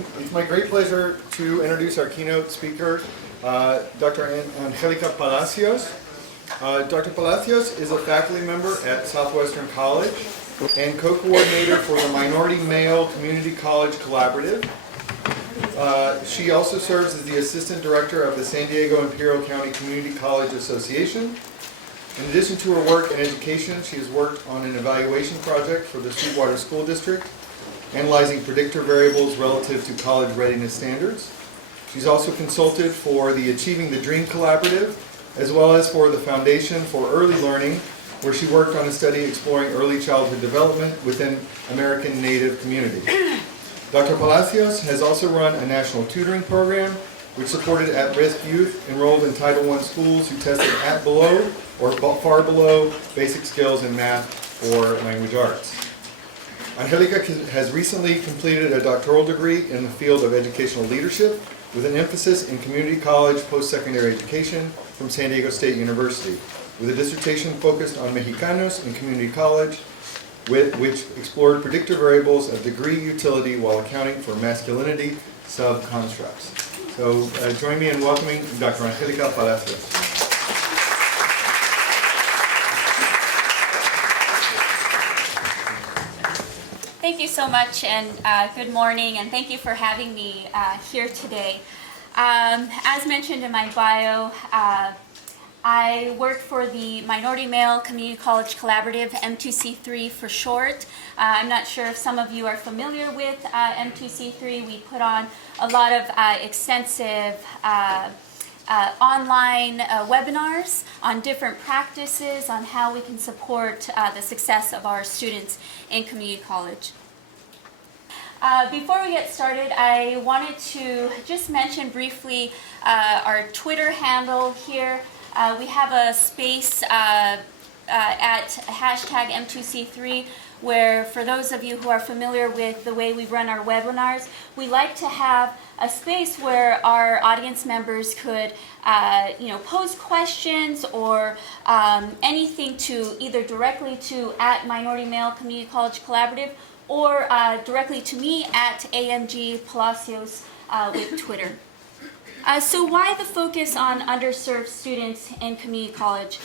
everyone. It's my great pleasure to introduce our keynote speaker, Dr. Angelica Palacios. Dr. Palacios is a faculty member at Southwestern College and co-coordinator for the Minority Male Community College Collaborative. She also serves as the assistant director of the San Diego Imperial County Community College Association. In addition to her work in education, she has worked on an evaluation project for the Sweetwater School District, analyzing predictor variables relative to college readiness standards. She's also consulted for the Achieving the Dream Collaborative, as well as for the Foundation for Early Learning, where she worked on a study exploring early childhood development within American Native communities. Dr. Palacios has also run a national tutoring program which supported at-risk youth enrolled in Title I schools who tested at below or far below basic skills in math or language arts. Angelica has recently completed a doctoral degree in the field of educational leadership with an emphasis in community college post-secondary education from San Diego State University, with a dissertation focused on Mexicanos in community college, which explored predictor variables of degree utility while accounting for masculinity sub-constructs. So join me in welcoming Dr. Angelica Palacios. Thank you so much, and good morning, and thank you for having me here today. As mentioned in my bio, I work for the Minority Male Community College Collaborative, M2C3 for short. I'm not sure if some of you are familiar with M2C3. We put on a lot of extensive online webinars on different practices on how we can support the success of our students in community college. Before we get started, I wanted to just mention briefly our Twitter handle here. We have a space at hashtag M2C3 where, for those of you who are familiar with the way we run our webinars, we like to have a space where our audience members could pose questions or anything to either directly to at Minority Male Community College Collaborative or directly to me at AMG Palacios with Twitter. So why the focus on underserved students in community college?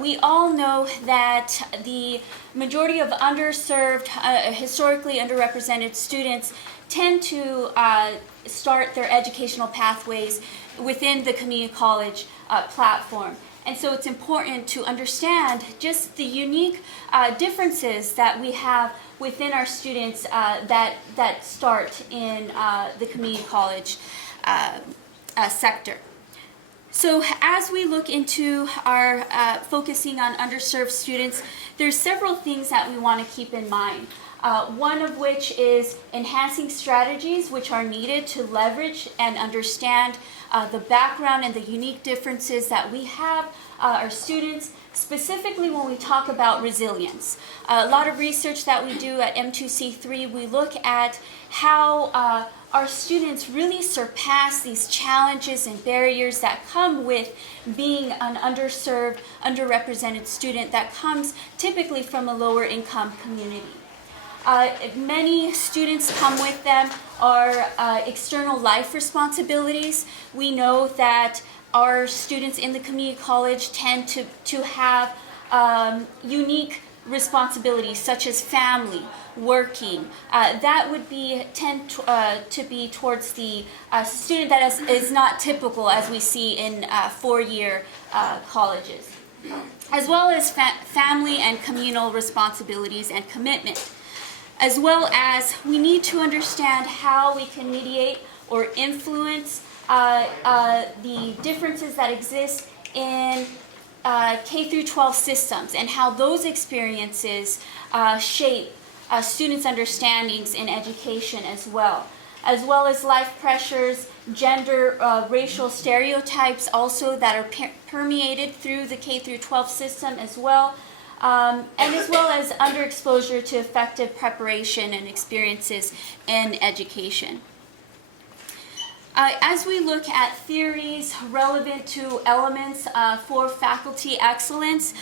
We all know that the majority of underserved, historically underrepresented students tend to start their educational pathways within the community college platform. And so it's important to understand just the unique differences that we have within our students that start in the community college sector. So as we look into our focusing on underserved students, there's several things that we want to keep in mind. One of which is enhancing strategies which are needed to leverage and understand the background and the unique differences that we have our students, specifically when we talk about resilience. A lot of research that we do at M2C3, we look at how our students really surpass these challenges and barriers that come with being an underserved, underrepresented student that comes typically from a lower income community. Many students come with them are external life responsibilities. We know that our students in the community college tend to have unique responsibilities such as family, working. That would tend to be towards the student that is not typical as we see in four-year colleges, as well as family and communal responsibilities and commitment. As well as we need to understand how we can mediate or influence the differences that exist in K through 12 systems and how those experiences shape students' understandings in education as well as life pressures, gender, racial stereotypes also that are permeated through the K through 12 system as well. And as well as underexposure to effective preparation and experiences in education. As we look at theories relevant to elements for faculty excellence,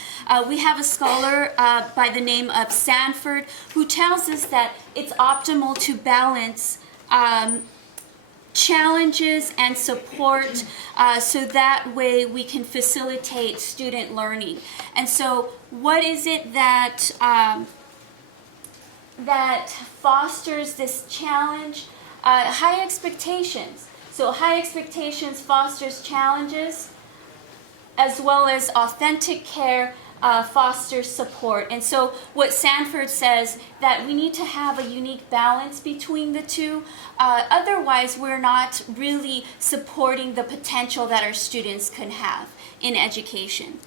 we have a scholar by the name of Sanford who tells us that it's optimal to balance challenges and support, so that way we can facilitate student learning. And so what is it that that fosters this challenge? High expectations. So high expectations fosters challenges, as well as authentic care fosters support. And so what Sanford says, that we need to have a unique balance between the two. Otherwise, we're not really supporting the potential that our students can have in education.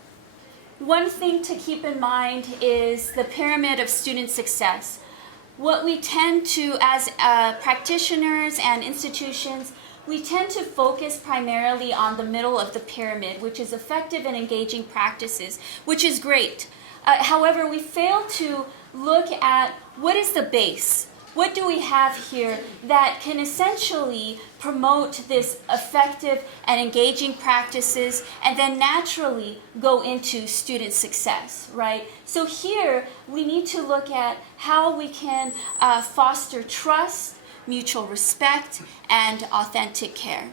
One thing to keep in mind is the pyramid of student success. What we tend to, as practitioners and institutions, we tend to focus primarily on the middle of the pyramid, which is effective and engaging practices, which is great. However, we fail to look at what is the base. What do we have here that can essentially promote this effective and engaging practices and then naturally go into student success, right? So here we need to look at how we can foster trust, mutual respect, and authentic care.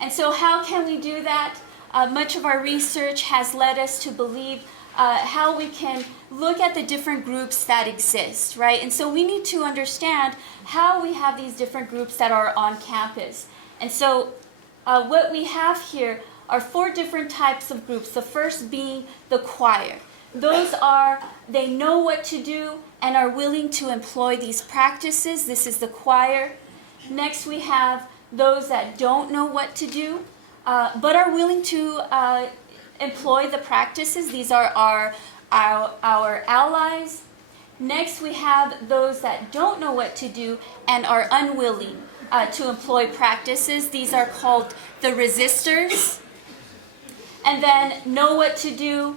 And so how can we do that? Much of our research has led us to believe how we can look at the different groups that exist, right? And so we need to understand how we have these different groups that are on campus. And so what we have here are 4 different types of groups. The first being the choir. Those are, they know what to do and are willing to employ these practices. This is the choir. Next we have those that don't know what to do, but are willing to employ the practices. These are our allies. Next we have those that don't know what to do and are unwilling to employ practices. These are called the resistors. And then know what to do,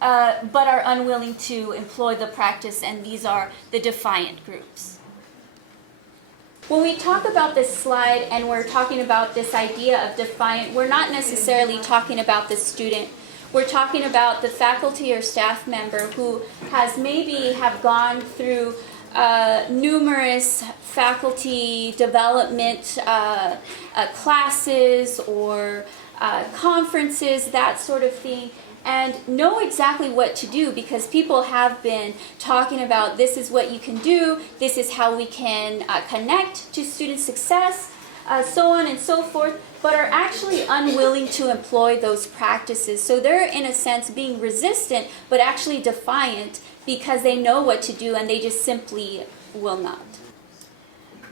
but are unwilling to employ the practice, and these are the defiant groups. When we talk about this slide and we're talking about this idea of defiant, we're not necessarily talking about the student. We're talking about the faculty or staff member who has maybe have gone through numerous faculty development classes or conferences, that sort of thing, and know exactly what to do, because people have been talking about this is what you can do, this is how we can connect to student success, so on and so forth, but are actually unwilling to employ those practices. So they're in a sense being resistant, but actually defiant, because they know what to do and they just simply will not.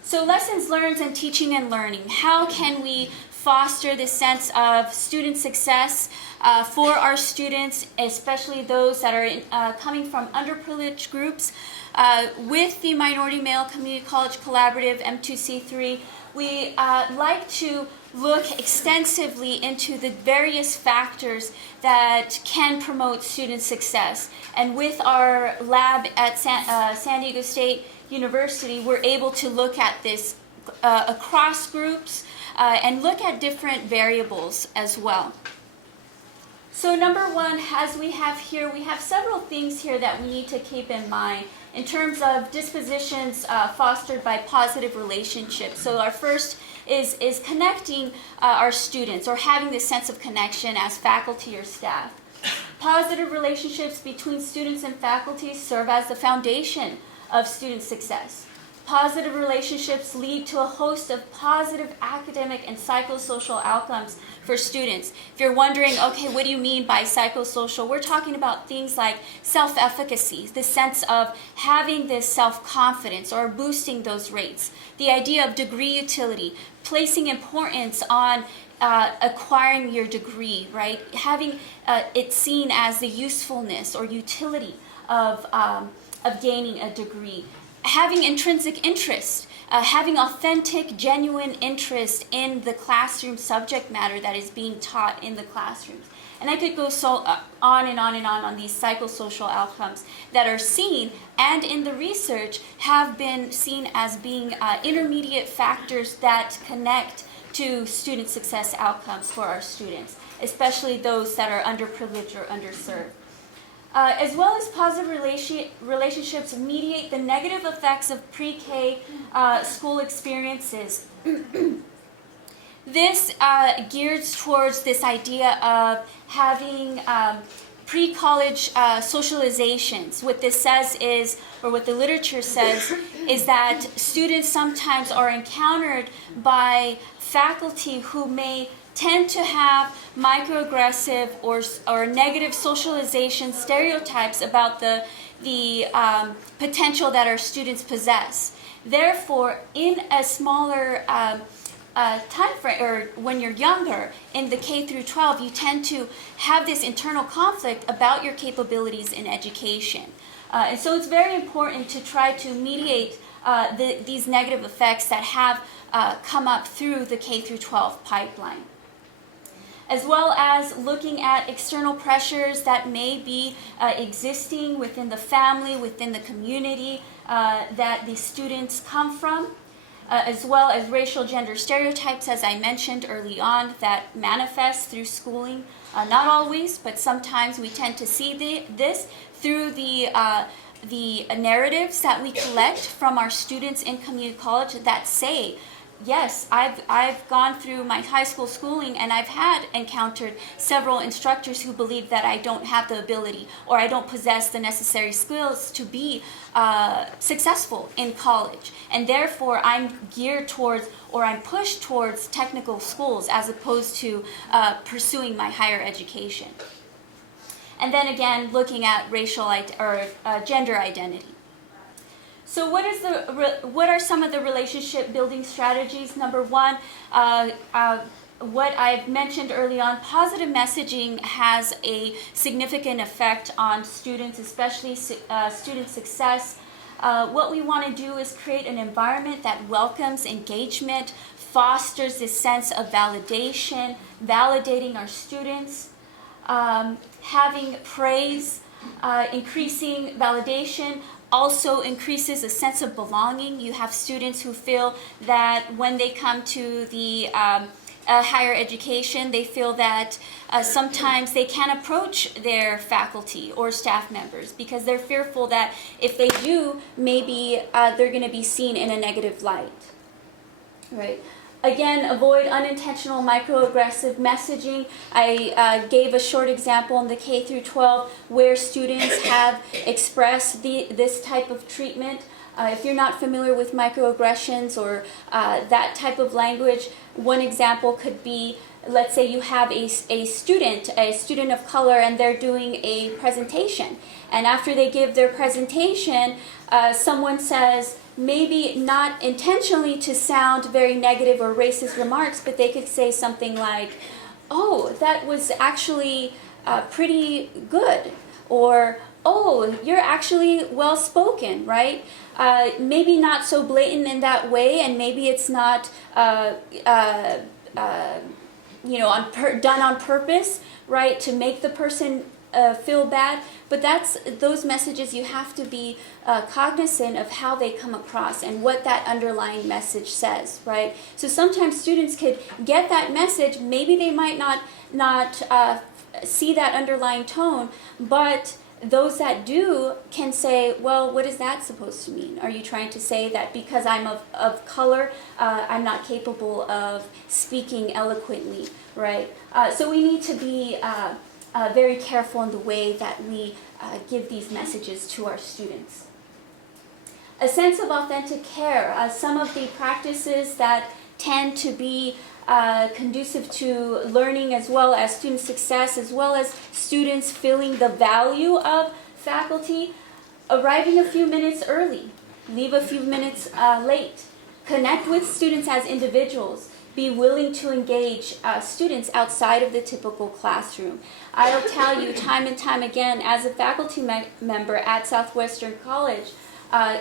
So lessons learned and teaching and learning. How can we foster this sense of student success for our students, especially those that are coming from underprivileged groups? With the Minority Male Community College Collaborative, M2C3, we like to look extensively into the various factors that can promote student success. And with our lab at San Diego State University, we're able to look at this across groups and look at different variables as well. So number one, as we have here, we have several things here that we need to keep in mind in terms of dispositions fostered by positive relationships. So our first is connecting our students, or having this sense of connection as faculty or staff. Positive relationships between students and faculty serve as the foundation of student success. Positive relationships lead to a host of positive academic and psychosocial outcomes for students. If you're wondering, okay, what do you mean by psychosocial? We're talking about things like self-efficacy, the sense of having this self-confidence or boosting those rates. The idea of degree utility, placing importance on acquiring your degree, right? Having it seen as the usefulness or utility of gaining a degree. Having intrinsic interest, having authentic, genuine interest in the classroom subject matter that is being taught in the classrooms. And I could go so on and on and on these psychosocial outcomes that are seen and in the research have been seen as being intermediate factors that connect to student success outcomes for our students, especially those that are underprivileged or underserved. as well as positive relationships mediate the negative effects of pre-K school experiences. This gears towards this idea of having pre-college socializations. What this says is, or what the literature says, is that students sometimes are encountered by faculty who may tend to have microaggressive or negative socialization stereotypes about the potential that our students possess. Therefore, in a smaller time frame, or when you're younger, in the K through 12, you tend to have this internal conflict about your capabilities in education. And so it's very important to try to mediate these negative effects that have come up through the K through 12 pipeline, as well as looking at external pressures that may be existing within the family, within the community that the students come from, as well as racial gender stereotypes, as I mentioned early on, that manifest through schooling. Not always, but sometimes we tend to see this through the narratives that we collect from our students in community college that say, yes, I've gone through my high school schooling and I've encountered several instructors who believe that I don't have the ability or I don't possess the necessary skills to be successful in college. And therefore, I'm geared towards, or I'm pushed towards technical schools as opposed to pursuing my higher education. And then again, looking at racial or gender identity. So what are some of the relationship building strategies? Number one, what I've mentioned early on, positive messaging has a significant effect on students, especially student success. What we want to do is create an environment that welcomes engagement, fosters this sense of validation, validating our students, having praise, increasing validation, also increases a sense of belonging. You have students who feel that when they come to the higher education, they feel that sometimes they can't approach their faculty or staff members because they're fearful that if they do, maybe they're going to be seen in a negative light. Right? Again, avoid unintentional microaggressive messaging. I gave a short example in the K through 12 where students have expressed this type of treatment. If you're not familiar with microaggressions or that type of language, one example could be, let's say you have a student of color, and they're doing a presentation. And after they give their presentation, someone says, maybe not intentionally to sound very negative or racist remarks, but they could say something like, oh, that was actually pretty good, or oh, you're actually well spoken, right? Maybe not so blatant in that way, and maybe it's not done on purpose, right, to make the person feel bad. But those messages, you have to be cognizant of how they come across and what that underlying message says, right? So sometimes students could get that message, maybe they might not see that underlying tone, but those that do can say, well, what is that supposed to mean? Are you trying to say that because I'm of color, I'm not capable of speaking eloquently, right? So we need to be very careful in the way that we give these messages to our students. A sense of authentic care. Some of the practices that tend to be conducive to learning as well as student success, as well as students feeling the value of faculty, arriving a few minutes early, leave a few minutes late, connect with students as individuals, be willing to engage students outside of the typical classroom. I'll tell you time and time again, as a faculty member at Southwestern College,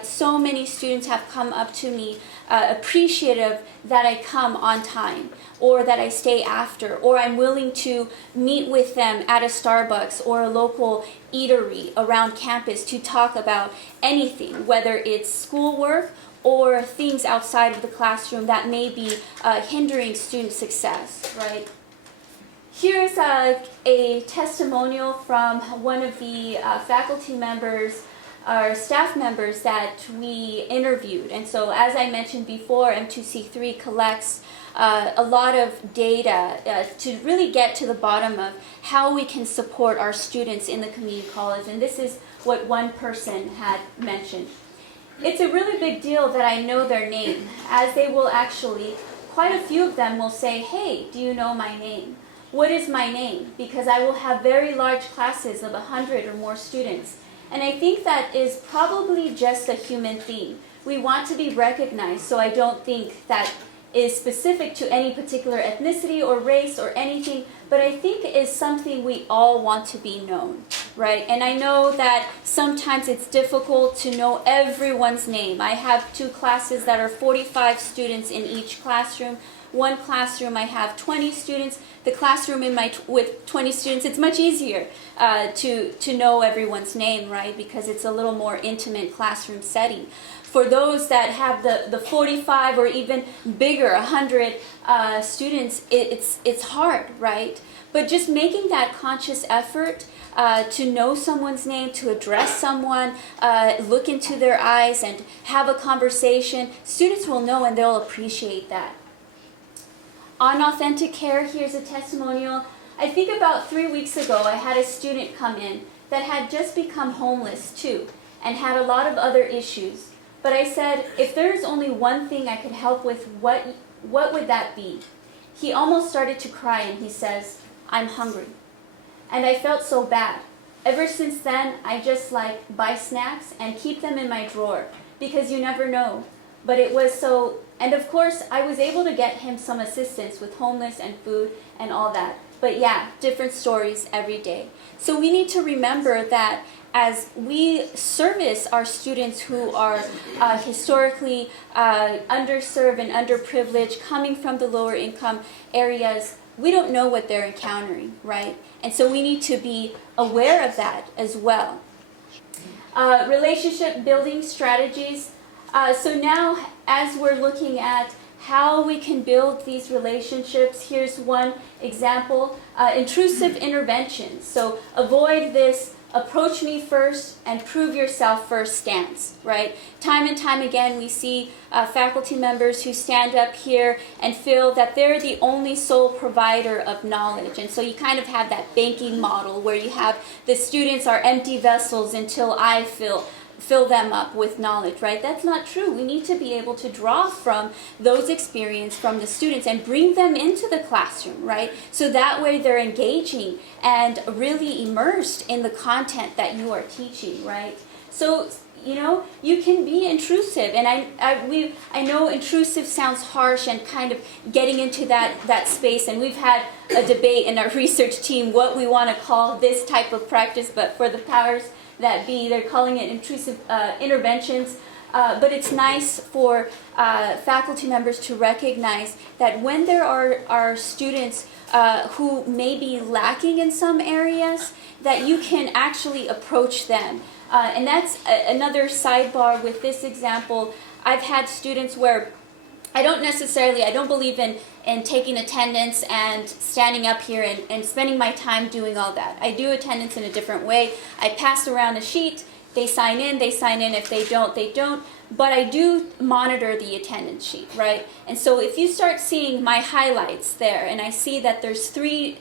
so many students have come up to me appreciative that I come on time, or that I stay after, or I'm willing to meet with them at a Starbucks or a local eatery around campus to talk about anything, whether it's schoolwork or things outside of the classroom that may be hindering student success, right? Here's a testimonial from one of the faculty members or staff members that we interviewed. And so, as I mentioned before, M2C3 collects a lot of data to really get to the bottom of how we can support our students in the community college. And this is what one person had mentioned. It's a really big deal that I know their name, as they will actually, quite a few of them will say, hey, do you know my name? What is my name? Because I will have very large classes of 100 or more students. And I think that is probably just a human thing. We want to be recognized, so I don't think that is specific to any particular ethnicity or race or anything, but I think it is something we all want to be known, right? And I know that sometimes it's difficult to know everyone's name. I have 2 classes that are 45 students in each classroom. One classroom I have 20 students. The classroom with 20 students, it's much easier to know everyone's name, right? Because it's a little more intimate classroom setting. For those that have the 45 or even bigger, 100 students, it's hard, right? But just making that conscious effort to know someone's name, to address someone, look into their eyes and have a conversation, students will know and they'll appreciate that. On authentic care, here's a testimonial. I think about 3 weeks ago, I had a student come in that had just become homeless too and had a lot of other issues. But I said, if there's only one thing I could help with, what would that be? He almost started to cry and he says, I'm hungry. And I felt so bad. Ever since then, I just buy snacks and keep them in my drawer because you never know. But it was so, and of course, I was able to get him some assistance with homeless and food and all that. But yeah, different stories every day. So we need to remember that as we service our students who are historically underserved and underprivileged, coming from the lower income areas, we don't know what they're encountering, right? And so we need to be aware of that as well. Relationship building strategies. So now, as we're looking at how we can build these relationships, here's one example, intrusive interventions. So avoid this approach me first and prove yourself first stance, right? Time and time again, we see faculty members who stand up here and feel that they're the only sole provider of knowledge. And so you kind of have that banking model where you have the students are empty vessels until I fill them up with knowledge, right? That's not true. We need to be able to draw from those experiences from the students and bring them into the classroom, right? So that way they're engaging and really immersed in the content that you are teaching, right? So, you can be intrusive, and I know intrusive sounds harsh and kind of getting into that space, and we've had a debate in our research team what we want to call this type of practice, but for the powers that be, they're calling it intrusive interventions. But it's nice for faculty members to recognize that when there are students who may be lacking in some areas, that you can actually approach them. And that's another sidebar with this example. I've had students where I don't believe in taking attendance and standing up here and spending my time doing all that. I do attendance in a different way. I pass around a sheet, they sign in, if they don't, they don't. But I do monitor the attendance sheet, right? And so if you start seeing my highlights there, and I see that there's three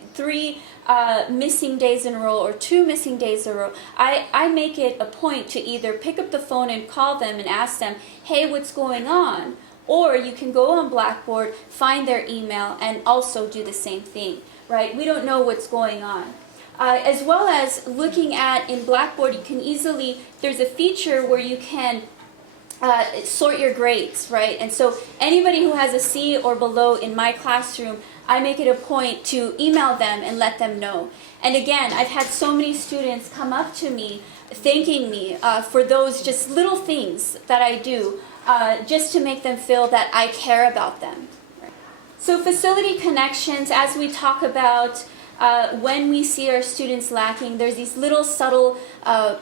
missing days in a row or 2 missing days in a row, I make it a point to either pick up the phone and call them and ask them, hey, what's going on? Or you can go on Blackboard, find their email, and also do the same thing, right? We don't know what's going on. As well as looking at, in Blackboard, you can easily, there's a feature where you can sort your grades, right? And so anybody who has a C or below in my classroom, I make it a point to email them and let them know. And again, I've had so many students come up to me thanking me for those just little things that I do just to make them feel that I care about them. So facility connections, as we talk about when we see our students lacking, there's these little subtle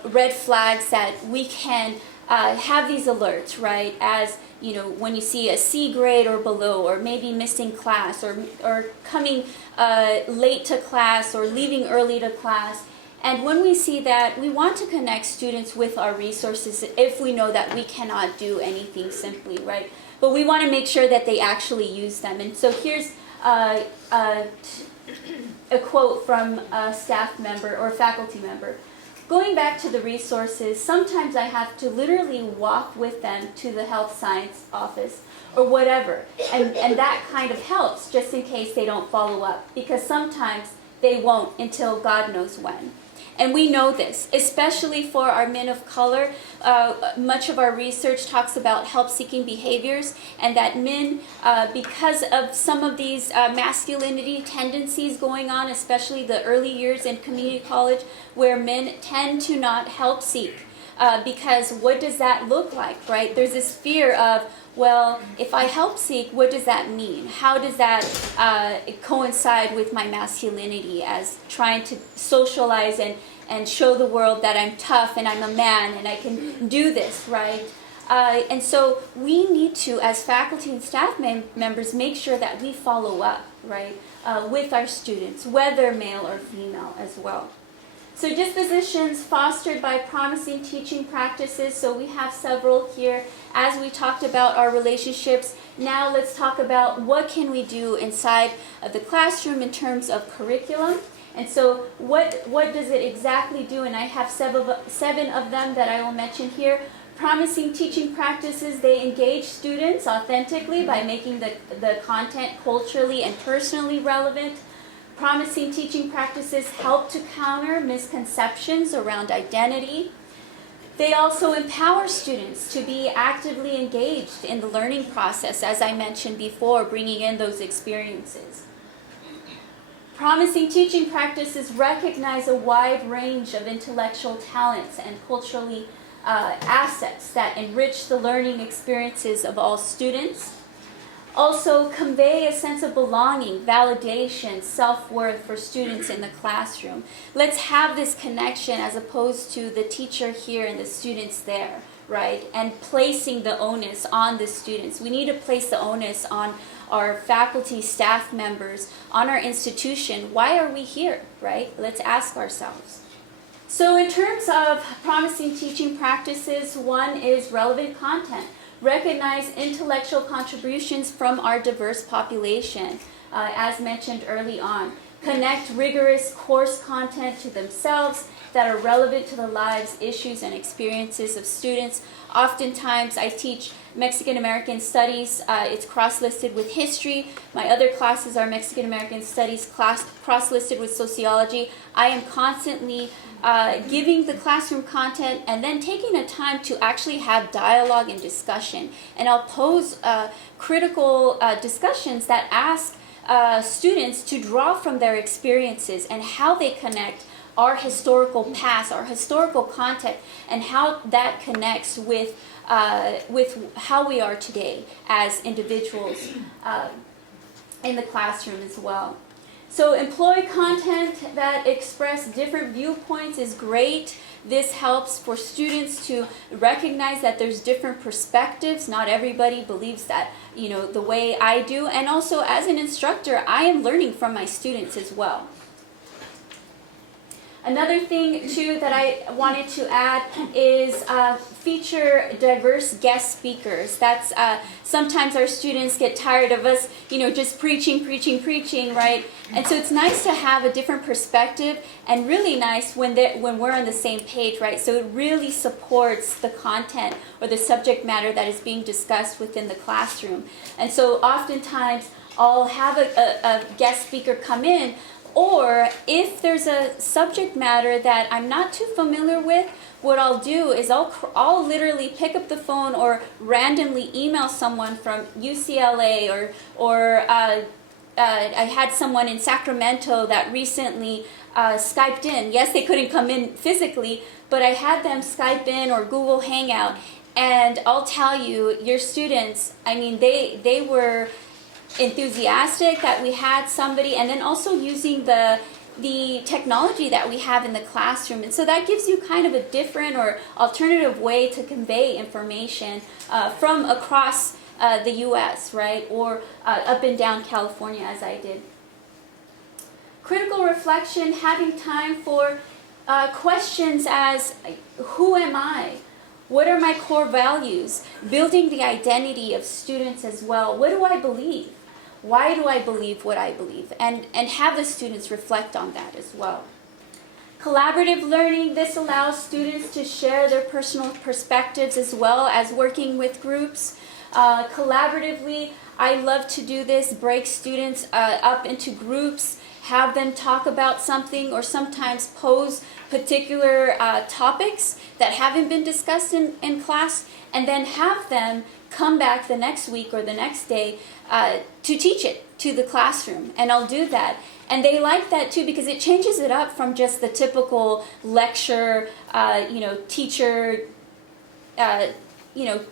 red flags that we can have these alerts, right? As when you see a C grade or below, or maybe missing class, or coming late to class, or leaving early to class. And when we see that, we want to connect students with our resources if we know that we cannot do anything simply, right? But we want to make sure that they actually use them. And so here's a quote from a staff member or faculty member. Going back to the resources, sometimes I have to literally walk with them to the health science office or whatever. And that kind of helps just in case they don't follow up, because sometimes they won't until God knows when. And we know this, especially for our men of color. Much of our research talks about help-seeking behaviors, and that men, because of some of these masculinity tendencies going on, especially the early years in community college, where men tend to not help seek. Because what does that look like, right? There's this fear of, well, if I help seek, what does that mean? How does that coincide with my masculinity as trying to socialize and show the world that I'm tough and I'm a man and I can do this, right? And so we need to, as faculty and staff members, make sure that we follow up, right, with our students, whether male or female as well. So dispositions fostered by promising teaching practices. So we have several here. As we talked about our relationships, now let's talk about what can we do inside of the classroom in terms of curriculum. And so what does it exactly do? And I have seven of them that I will mention here. Promising teaching practices, they engage students authentically by making the content culturally and personally relevant. Promising teaching practices help to counter misconceptions around identity. They also empower students to be actively engaged in the learning process, as I mentioned before, bringing in those experiences. Promising teaching practices recognize a wide range of intellectual talents and culturally assets that enrich the learning experiences of all students. Also convey a sense of belonging, validation, self-worth for students in the classroom. Let's have this connection as opposed to the teacher here and the students there, right? And placing the onus on the students. We need to place the onus on our faculty, staff members, on our institution. Why are we here, right? Let's ask ourselves. So in terms of promising teaching practices, one is relevant content. Recognize intellectual contributions from our diverse population, as mentioned early on. Connect rigorous course content to themselves that are relevant to the lives, issues, and experiences of students. Oftentimes, I teach Mexican American Studies. It's cross-listed with history. My other classes are Mexican American Studies cross-listed with sociology. I am constantly giving the classroom content and then taking the time to actually have dialogue and discussion. And I'll pose critical discussions that ask students to draw from their experiences and how they connect our historical past, our historical context, and how that connects with how we are today as individuals in the classroom as well. So employ content that express different viewpoints is great. This helps for students to recognize that there's different perspectives. Not everybody believes that, the way I do. And also as an instructor, I am learning from my students as well. Another thing, too, that I wanted to add is feature diverse guest speakers. That's sometimes our students get tired of us, just preaching, right? And so it's nice to have a different perspective, and really nice when we're on the same page, right? So it really supports the content or the subject matter that is being discussed within the classroom. And so oftentimes I'll have a guest speaker come in. Or if there's a subject matter that I'm not too familiar with, what I'll do is I'll literally pick up the phone or randomly email someone from UCLA or I had someone in Sacramento that recently Skyped in. Yes, they couldn't come in physically, but I had them Skype in or Google Hangout. And I'll tell you, your students, they were enthusiastic that we had somebody, and then also using the the technology that we have in the classroom. And so that gives you kind of a different or alternative way to convey information from across the US, right? Or up and down California, as I did. Critical reflection, having time for questions as, who am I? What are my core values? Building the identity of students as well. What do I believe? Why do I believe what I believe? And have the students reflect on that as well. Collaborative learning, this allows students to share their personal perspectives as well as working with groups. Collaboratively, I love to do this, break students up into groups, have them talk about something, or sometimes pose particular topics that haven't been discussed in class, and then have them come back the next week or the next day to teach it to the classroom. And I'll do that. And they like that too because it changes it up from just the typical lecture, teacher,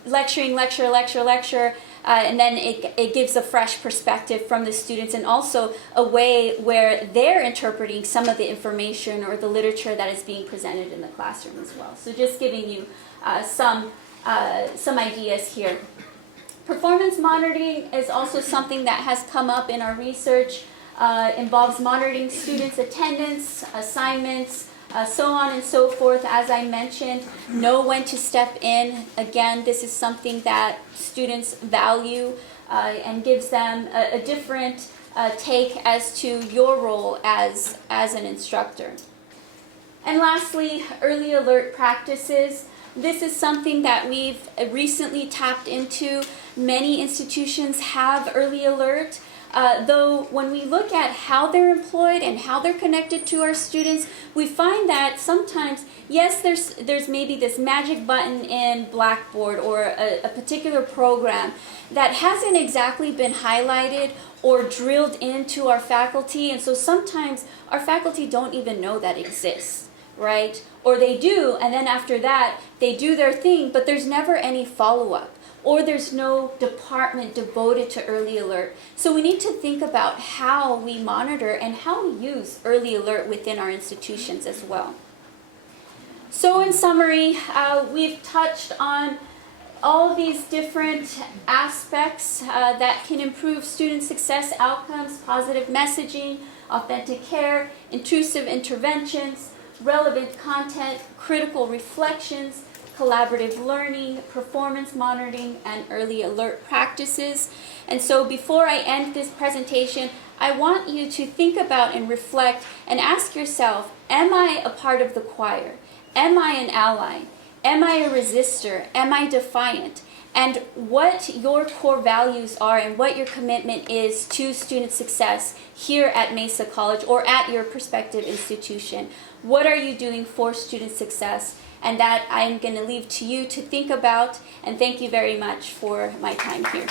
lecturing, lecture, and then it gives a fresh perspective from the students, and also a way where they're interpreting some of the information or the literature that is being presented in the classroom as well. So just giving you some ideas here. Performance monitoring is also something that has come up in our research. Involves monitoring students' attendance, assignments, so on and so forth. As I mentioned, know when to step in. Again, this is something that students value and gives them a different take as to your role as an instructor. And lastly, early alert practices. This is something that we've recently tapped into. Many institutions have early alert. Though when we look at how they're employed and how they're connected to our students, we find that sometimes, yes, there's maybe this magic button in Blackboard or a particular program that hasn't exactly been highlighted or drilled into our faculty, and so sometimes our faculty don't even know that exists, right? Or they do, and then after that, they do their thing, but there's never any follow-up. Or there's no department devoted to early alert. So we need to think about how we monitor and how we use early alert within our institutions as well. So in summary, we've touched on all these different aspects that can improve student success outcomes: positive messaging, authentic care, intrusive interventions, relevant content, critical reflections, collaborative learning, performance monitoring, and early alert practices. And so before I end this presentation, I want you to think about and reflect and ask yourself, am I a part of the choir? Am I an ally? Am I a resistor? Am I defiant? And what your core values are and what your commitment is to student success here at Mesa College or at your prospective institution. What are you doing for student success? And that I'm going to leave to you to think about. And thank you very much for my time here.